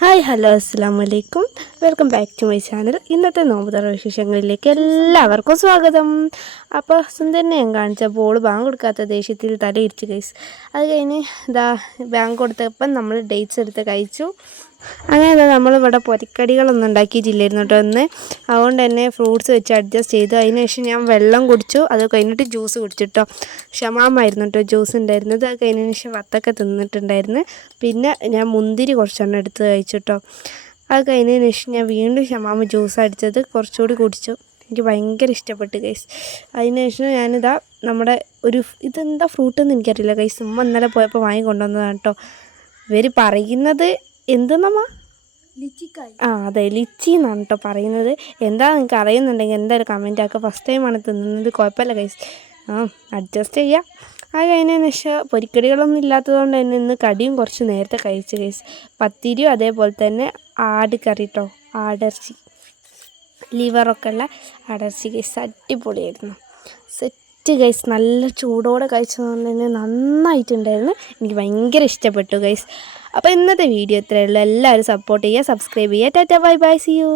Hi hello അസ്സലാമു അലൈക്കും. Welcome back to my channel. ഇന്നത്തെ നോമ്പുതറ വിശേഷങ്ങളിലേക്ക് എല്ലാവർക്കും സ്വാഗതം. അപ്പോൾ സുന്ദരനെ ഞാൻ കാണിച്ച ബോൾ ബാങ്ക് കൊടുക്കാത്ത ദേഷ്യത്തിൽ തലയിരിച്ചു ഗൈസ്. അത് കഴിഞ്ഞ് ബാങ്ക് കൊടുത്തപ്പം നമ്മൾ ഡേറ്റ്സ് എടുത്ത് കഴിച്ചു. അങ്ങനെ നമ്മളിവിടെ പൊരിക്കടികളൊന്നും ഉണ്ടാക്കിയിട്ടില്ലായിരുന്നു കേട്ടോ ഒന്ന്. അതുകൊണ്ട് തന്നെ ഫ്രൂട്ട്സ് വെച്ച് അഡ്ജസ്റ്റ് ചെയ്തു. അതിന് ശേഷം ഞാൻ വെള്ളം കുടിച്ചു. അത് കഴിഞ്ഞിട്ട് ജ്യൂസ് കുടിച്ചിട്ടോ. ഷമാമായിരുന്നു കേട്ടോ ജ്യൂസ് ഉണ്ടായിരുന്നത്. അത് കഴിഞ്ഞതിന് ശേഷം വത്തൊക്കെ തിന്നിട്ടുണ്ടായിരുന്നു. പിന്നെ ഞാൻ മുന്തിരി കുറച്ചെണ്ണം എടുത്ത് കഴിച്ചിട്ടോ. അത് കഴിഞ്ഞതിന് ശേഷം ഞാൻ വീണ്ടും ഷമാമ ജ്യൂസ് അടിച്ചത് കുറച്ചുകൂടി കുടിച്ചു. എനിക്ക് ഭയങ്കര ഇഷ്ടപ്പെട്ടു ഗൈസ്. അതിന് ശേഷം ഞാനിതാ നമ്മുടെ ഇതെന്താ ഫ്രൂട്ടെന്ന് എനിക്കറിയില്ല ഗൈസ്. ഉമ്മ ഇന്നലെ പോയപ്പോൾ വാങ്ങി കൊണ്ടുവന്നതാണ് കേട്ടോ. ഇവർ പറയുന്നത് എന്തെന്നമ്മ? അതെ, ലിച്ചി എന്നാണ് കേട്ടോ പറയുന്നത്. എന്താ നിങ്ങൾക്ക് അറിയുന്നുണ്ടെങ്കിൽ എന്തായാലും കമൻറ്റ് ആക്കുക. ഫസ്റ്റ് ടൈമാണ് തിന്നുന്നത്, കുഴപ്പമില്ല ഗൈസ്, അഡ്ജസ്റ്റ് ചെയ്യാം. അത് കഴിഞ്ഞതിന് ശേഷം പൊരിക്കടികളൊന്നും ഇല്ലാത്തതുകൊണ്ട് തന്നെ ഇന്ന് കടിയും കുറച്ച് നേരത്തെ കഴിച്ചു ഗൈസ്. പത്തിരിയും അതേപോലെ തന്നെ ആട് കറി കേട്ടോ, ആടിറച്ചി, ലിവറൊക്കെ ഉള്ള ആടിറച്ചി ഗൈസ്. അടിപൊളിയായിരുന്നു, സെറ്റ് ഗൈസ്. നല്ല ചൂടോടെ കഴിച്ചതുകൊണ്ട് തന്നെ നന്നായിട്ടുണ്ടായിരുന്നു. എനിക്ക് ഭയങ്കര ഇഷ്ടപ്പെട്ടു ഗൈസ്. അപ്പോൾ ഇന്നത്തെ വീഡിയോ ഇത്രയേ ഉള്ളൂ. എല്ലാവരും സപ്പോർട്ട് ചെയ്യുക, സബ്സ്ക്രൈബ് ചെയ്യുക. Tata bye bye, see U.